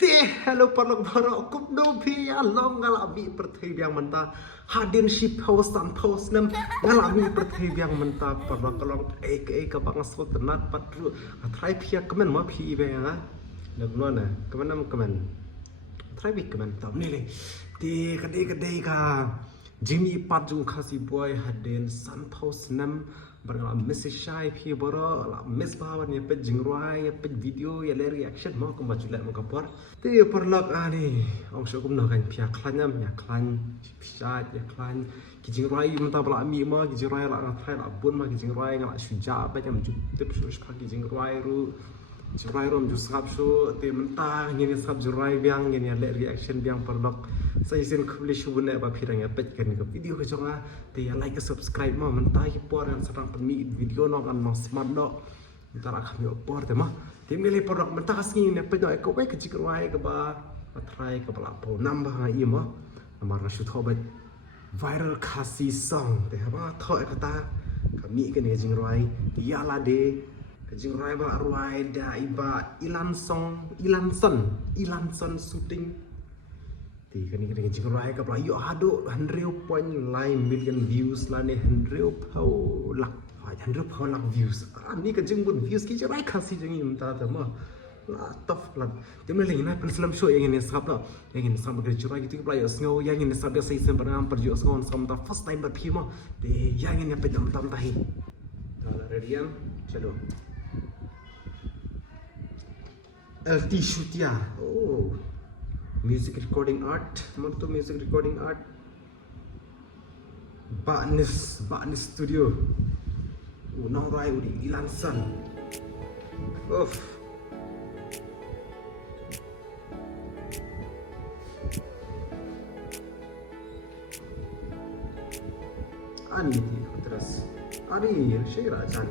Hello parlok barok kup no pia long ngalami perthai biang menta hadin ship house tan house nam ngalami perthai biang menta parlok kalong ka bang sot nat patru athrai pia kemen ma phi be nga lagno na kemen nam kemen athrai bi kemen tam ni le ti kadai ka Jimmy Pajung khasi boy hadin sun house nam barang message shy phi boro la miss bawan ya pet jingruai ya pet video ya le reaction mo ko majula mo kapor ti perlok ani ong so kum no kan pia klanyam ya klan pisa ya klan ki jingruai menta bala mi mo ki jingruai la na thai la bun ma ki jingruai ngala suja ba jam ju tip so ki jingruai ru jingruai rom ju sap so ti menta ngini sap jingruai biang ngini le reaction biang perlok saya izin kembali shubun apa pirang ya pet kan ke video ke jonga te ya like subscribe ma mentai por yang sedang pemi video no kan mang smart dok entar kami por te ma te mele por dok mentah kasih ne pet no ko ke cikru ai ke ba try ke bala po nambah ngai ma amar na shoot hobat viral kasih song te ba tho kata kami ke ne jingru ai ya la de jingru ai ba ruai da iba ilan son shooting thì cái này chỉ có ai gặp lại yo hado 100.9 million views là này 100 lạc phải 100 lạc views anh này cái chứng buồn views kia cho ai khá gì chẳng nhìn ta mà là tough là thế mà lần này phần slam show yang ini sab đó yang ini sab cái churai gitu play snow yang ini sab saya sempat ngam perju snow sam ta first time berpi mà thì yang ini apa tam tahi ready am chalo LT shoot ya oh music recording art Marto music recording art Baknis studio Unang Rai udi Ilansan Ani terus Ari Syira Chan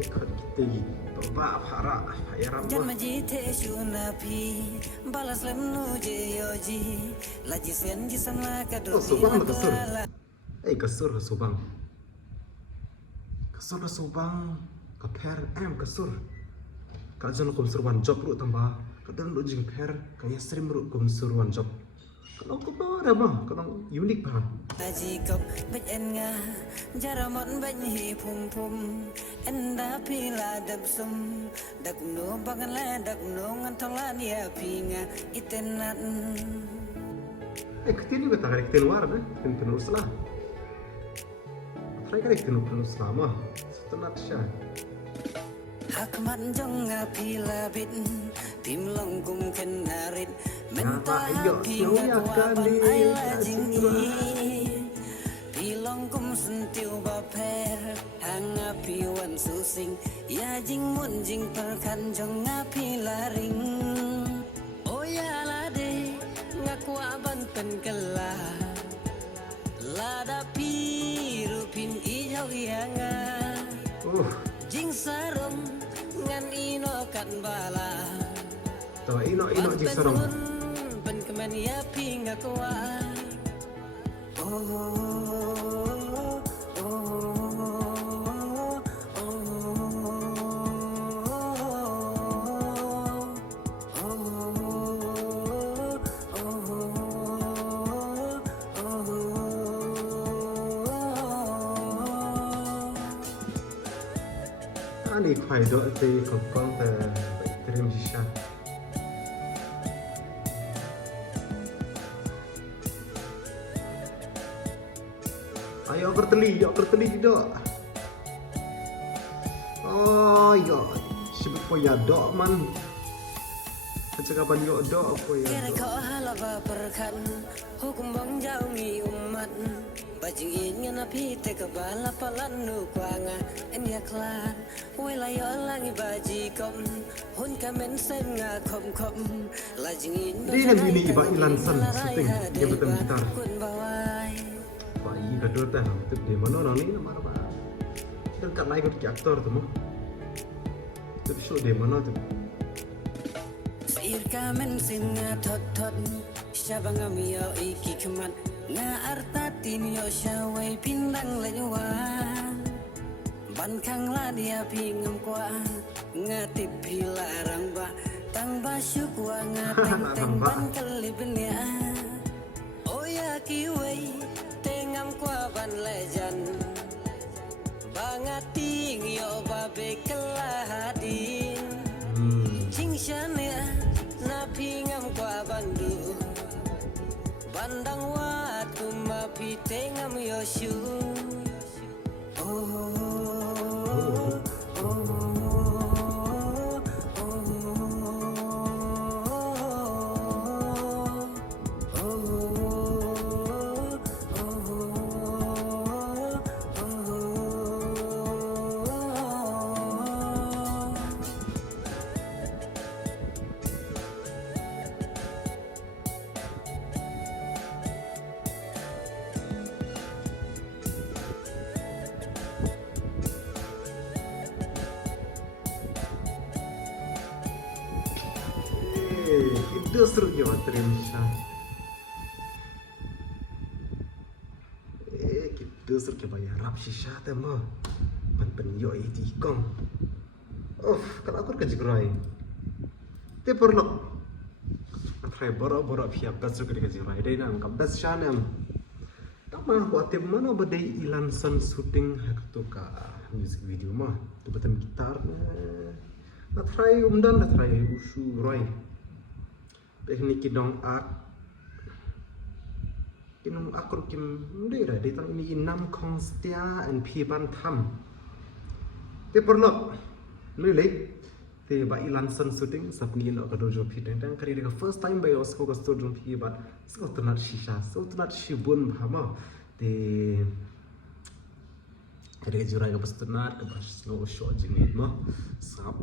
ikut kita Pak Farah Fayaram Jangan jite shuna pi balas lemnu je yoji laji sen ji sama kado Subang kasur kasur kaper kasur kajan kum surwan job ru tambah kadang lu jing per kaya stream ru kum surwan job kalau kau ada mah kalau unik banget aji kop bej enga jaramon banyi pum pum enda pila dabsum dakno bangan la dakno ngantolan ya pinga itenat ketini beta kali keluar deh keluar salah try kali keluar selama setelah syah Hakman jonga pila bit tim longgum kenarit menta pinga kuaban aila jingi pilongkum sentiu baper hanga piwan susing ya jing mun jing perkan jonga pilaring oh ya lade ngaku aban kelah lada pirupin ijau yanga jing sarong ngan ino kan bala tahu ino jing sarong ben kemen ya pinga kuat Ani khoai do te con te terem shisha ayo kerteli dok oh yo sebut poya dok man kapan yo dok poya kere ko halaba perkan hukum bang jaungi umat bajing ingin api te kebala palan nu kwanga enya klan wilayo langi baji kom hun kamen sen nga kom lajing in ini iba ilansan syuting yang betul gitar kun bawai bayi gadur teh tip di mana nang ni nama apa dan kat lain ke aktor tu mo tip show di mana tu sir kamen sin nga tot syabang yo iki kemat nga artatin yo syawai pindang lenywa ban kang la dia pingam kwa nga tip pilarang ba tang ba syuk wa ngateng teng ban kelibnya oh ya kiwei tengam kwa ban lejan bangat ting yo babe kelahadin ching shania na pingam kwa bandu bandang wat kumapi tengam yo shu Itu serunya Trimsha. Gitu seru ke banyak rap shisha tema. Pen yo itu ikong. Kalau aku kerja gerai. Te perlu. Antara boro pihak besu kerja gerai. Dai nang kabes shanam. Tak mah buat tim mana badai ilan son shooting haktu ka music video mah. Tu betul gitar. Na try umdan na try usu roy. Teknik kinong ak rukim ndera de tang ini inam kong setia and pi ban tham te perlo nilai te ba ilan son shooting sapni lo ka dojo pi dang kari de first time by osko ka studio pi ba so tunat shisha so tunat shibun bhama te kari jurai ka pastunat ka bas no show jingit mo sap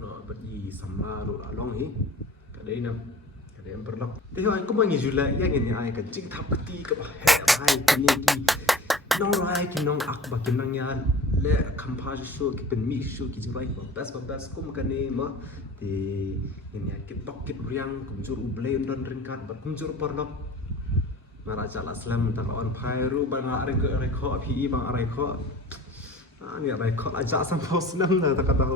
no ba i samla ro along hi kadai yang perlu. Tapi aku mangi jula yang ini ay kan cing thap peti ke bah hai kini ki nong rai ki nong ak ba kinang ya le kampa show ki pen mi show ki jurai bas kum kane ma ti ini ki tok ki riang kumjur ublay don ringkat bat kumjur perlu mara jala slam ta on phairu bang rekho pi bang rekho ani rekho aja sam pos nam na ta kata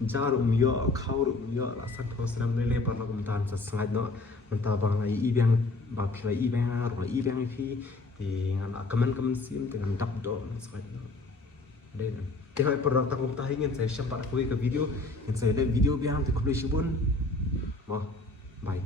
jarum yo khaurum yo la san thos ram le par lagum tan sa slide no menta bang lai i bang ba phila i bang ro i bang phi ti ngan kaman sim dengan dap do slide no den ke hai par ta kum ta hingin saya sempat aku ke video yang saya ada video biang tu kubli shibun mo bye